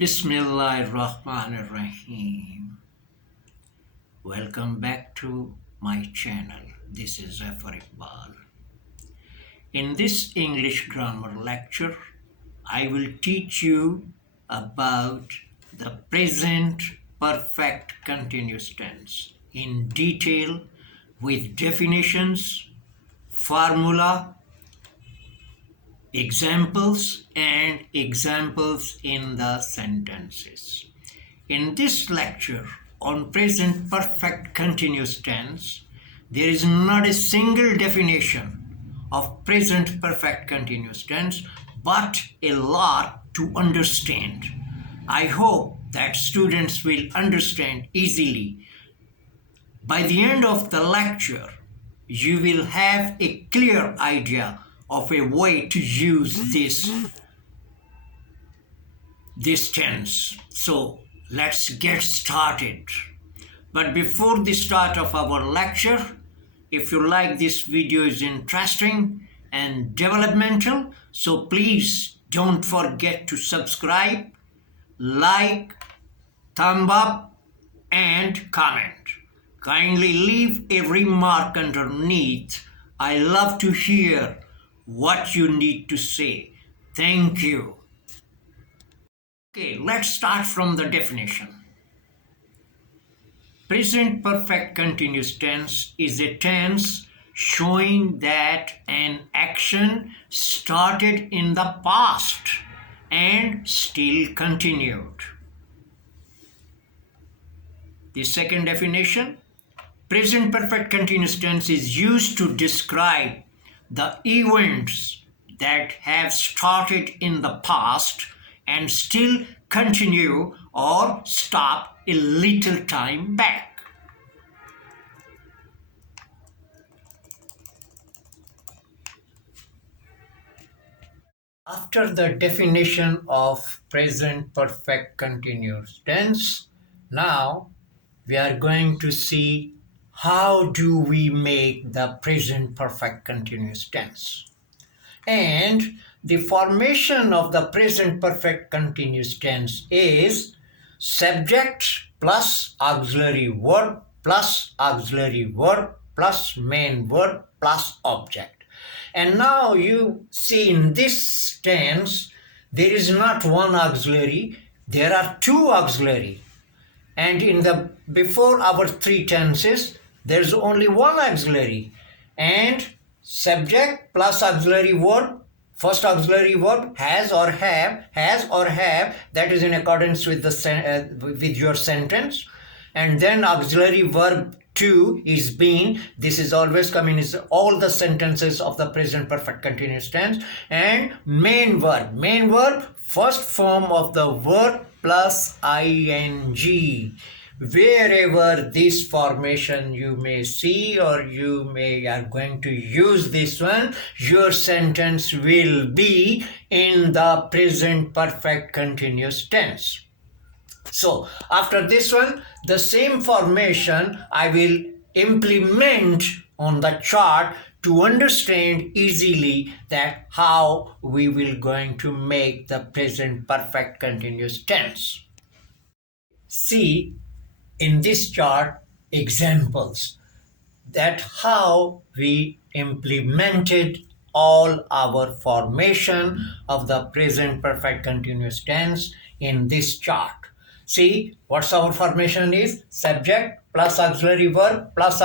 Bismillahirrahmanirrahim. Welcome back to my channel. This is ZAFARIQBAL. In this English grammar lecture, I will teach you about the present perfect continuous tense in detail with definitions, formula, examples and examples in the sentences. In this lecture on present perfect continuous tense, there is not a single definition of present perfect continuous tense, but a lot to understand. I hope that students will understand easily. By the end of the lecture, you will have a clear idea of a way to use this tense. So let's get started. But before the start of our lecture, if you like this video is interesting and developmental, so please don't forget to subscribe, like, thumb up and comment. Kindly leave a remark underneath. I love to hear what you need to say. Thank you. Okay, let's start from the definition. Present perfect continuous tense is a tense showing that an action started in the past and still continued. The second definition, present perfect continuous tense is used to describe the events that have started in the past and still continue or stop a little time back. After the definition of present perfect continuous tense, now we are going to see how do we make the present perfect continuous tense. And the formation of the present perfect continuous tense is subject plus auxiliary verb plus auxiliary verb plus main verb plus object. And now you see in this tense, there is not one auxiliary, there are two auxiliary. And in the before our three tenses, there's only one auxiliary. And subject plus auxiliary verb, first auxiliary verb has or have, that is in accordance with the with your sentence. And then auxiliary verb 2 is been, this is always coming in all the sentences of the present perfect continuous tense. And main verb, first form of the verb plus ing. Wherever this formation you may see or you are going to use this one, your sentence will be in the present perfect continuous tense. So after this one, the same formation I will implement on the chart to understand easily that how we will going to make the present perfect continuous tense. See in this chart examples that how we implemented all our formation of the present perfect continuous tense in this chart. See, what's our formation is subject plus auxiliary verb plus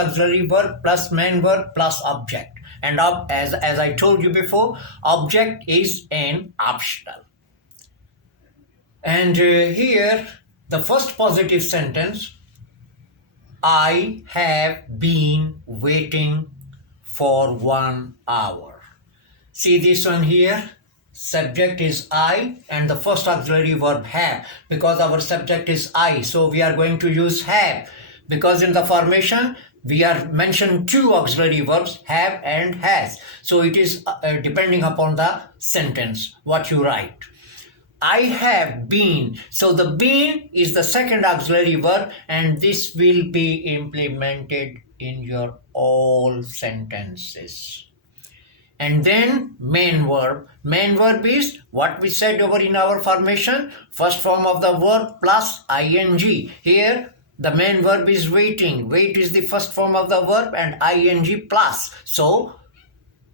main verb plus object. And as I told you before, object is an optional. And here, the first positive sentence, I have been waiting for 1 hour. See this one here? Subject is I and the first auxiliary verb have, because our subject is I. So we are going to use have, because in the formation we are mentioned two auxiliary verbs, have and has. So it is depending upon the sentence what you write. I have been. So the been is the second auxiliary verb and this will be implemented in your all sentences. and then main verb. Main verb is what we said over in our formation, first form of the verb plus ing. Here the main verb is waiting. Wait is the first form of the verb and ing plus. So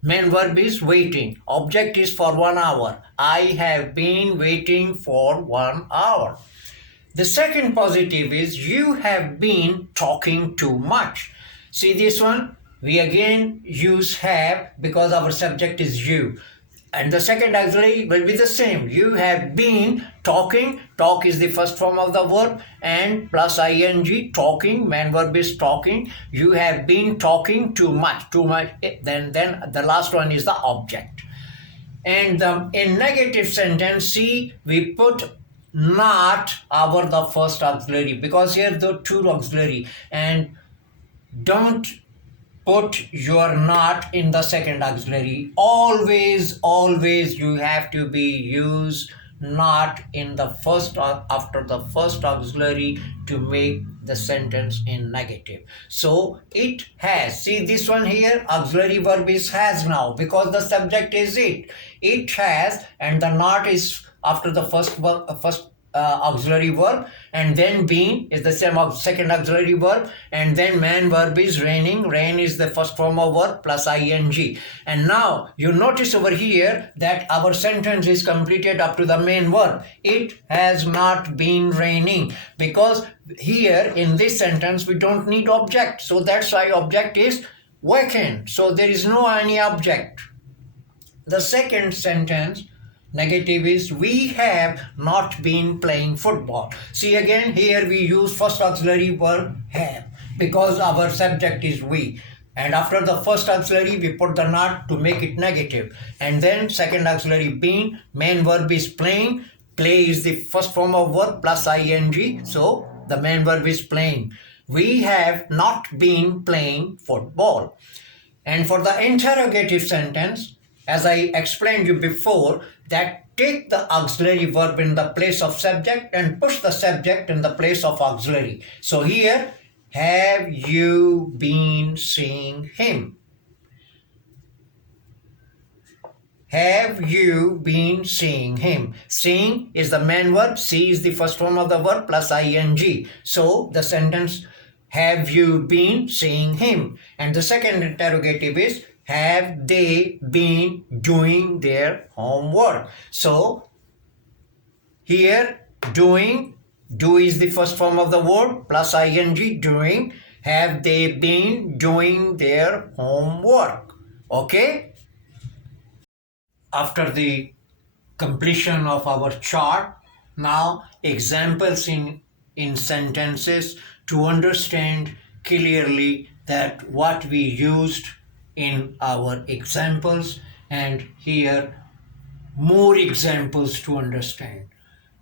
main verb is waiting. Object is for 1 hour. I have been waiting for 1 hour. The second positive is you have been talking too much. See this one? We again use have because our subject is you. And the second auxiliary will be the same. You have been talking. Talk is the first form of the verb and plus ing, talking. Main verb is talking. You have been talking too much. Too much. Then the last one is the object. And in negative sentence, see, we put not our the first auxiliary because here the two auxiliary, and don't put your not in the second auxiliary. Always you have to be use not in the first after the first auxiliary to make the sentence in negative. So it has, see this one here, auxiliary verb is has now because the subject is it has, and the not is after the first auxiliary verb, and then been is the same second auxiliary verb, and then main verb is raining. Rain is the first form of verb plus ing. And now you notice over here that our sentence is completed up to the main verb. It has not been raining, because here in this sentence we don't need object, so that's why object is vacant, so there is no any object. The second sentence negative is we have not been playing football. See again here we use first auxiliary verb have because our subject is we, and after the first auxiliary we put the not to make it negative, and then second auxiliary been, main verb is playing. Play is the first form of verb plus ing, so the main verb is playing. We have not been playing football. And for the interrogative sentence, as I explained you before, that take the auxiliary verb in the place of subject and push the subject in the place of auxiliary. So here, have you been seeing him? Have you been seeing him? Seeing is the main verb, see is the first form of the verb plus ing. So the sentence, have you been seeing him? And the second interrogative is, have they been doing their homework? So here doing, do is the first form of the word plus ing, doing. Have they been doing their homework? Okay. After the completion of our chart, now examples in sentences to understand clearly that what we used in our examples, and here more examples to understand.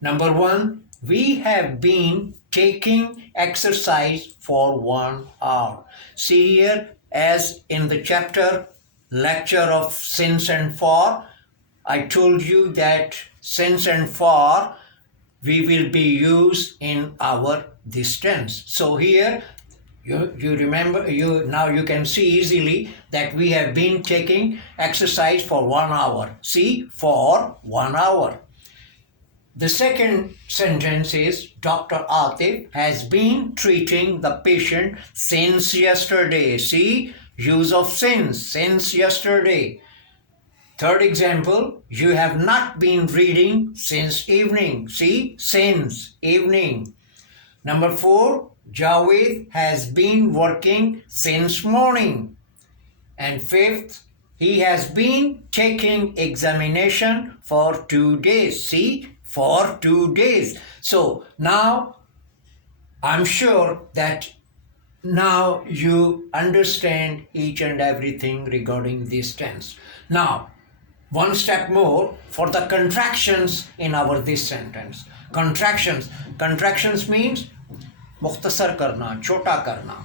Number one, we have been taking exercise for 1 hour. See here, as in the chapter lecture of since and for, I told you that since and for we will be used in our this tense. So here you remember, now you can see easily that we have been taking exercise for 1 hour. See, for 1 hour. The second sentence is Dr. Atif has been treating the patient since yesterday. See, use of since yesterday. Third example, you have not been reading since evening. See, since evening. Number 4, Javed has been working since morning. And 5th, he has been taking examination for 2 days. See, for 2 days. So now I'm sure that now you understand each and everything regarding this tense. Now, one step more for the contractions in our this sentence. Contractions means मुख्तसर करना, छोटा करना.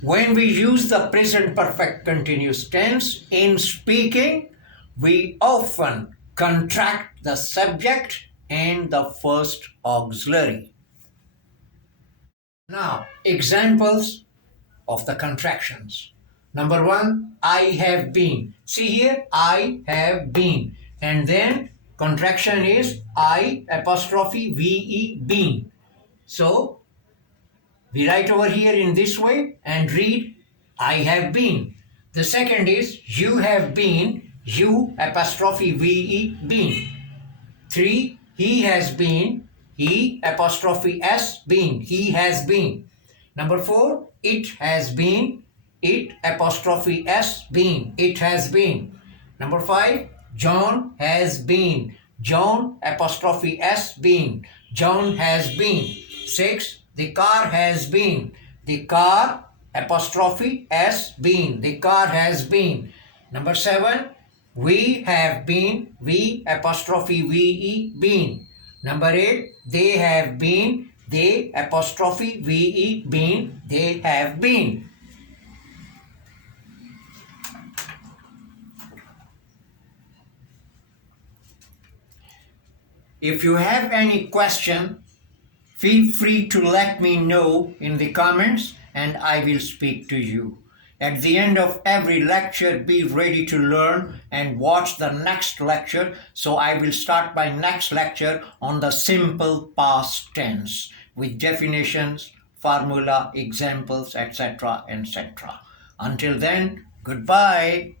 When we use the present perfect continuous tense in speaking, we often contract the subject and the first auxiliary. Now, examples of the contractions. Number one, I have been. See here, I have been. And then contraction is I apostrophe VE been. So we write over here in this way and read I have been. The second is you have been, you apostrophe VE been. 3. He has been, he apostrophe S been, he has been. Number 4. It has been, it apostrophe S been, it has been. Number 5. John has been, John apostrophe S been, John has been. 6. The car has been, the car apostrophe S been, the car has been. Number 7. We have been, we apostrophe VE been. Number 8. They have been, they apostrophe VE been, they have been. If you have any question, feel free to let me know in the comments and I will speak to you. At the end of every lecture, be ready to learn and watch the next lecture. So I will start my next lecture on the simple past tense with definitions, formula, examples, etc., etc. Until then, goodbye.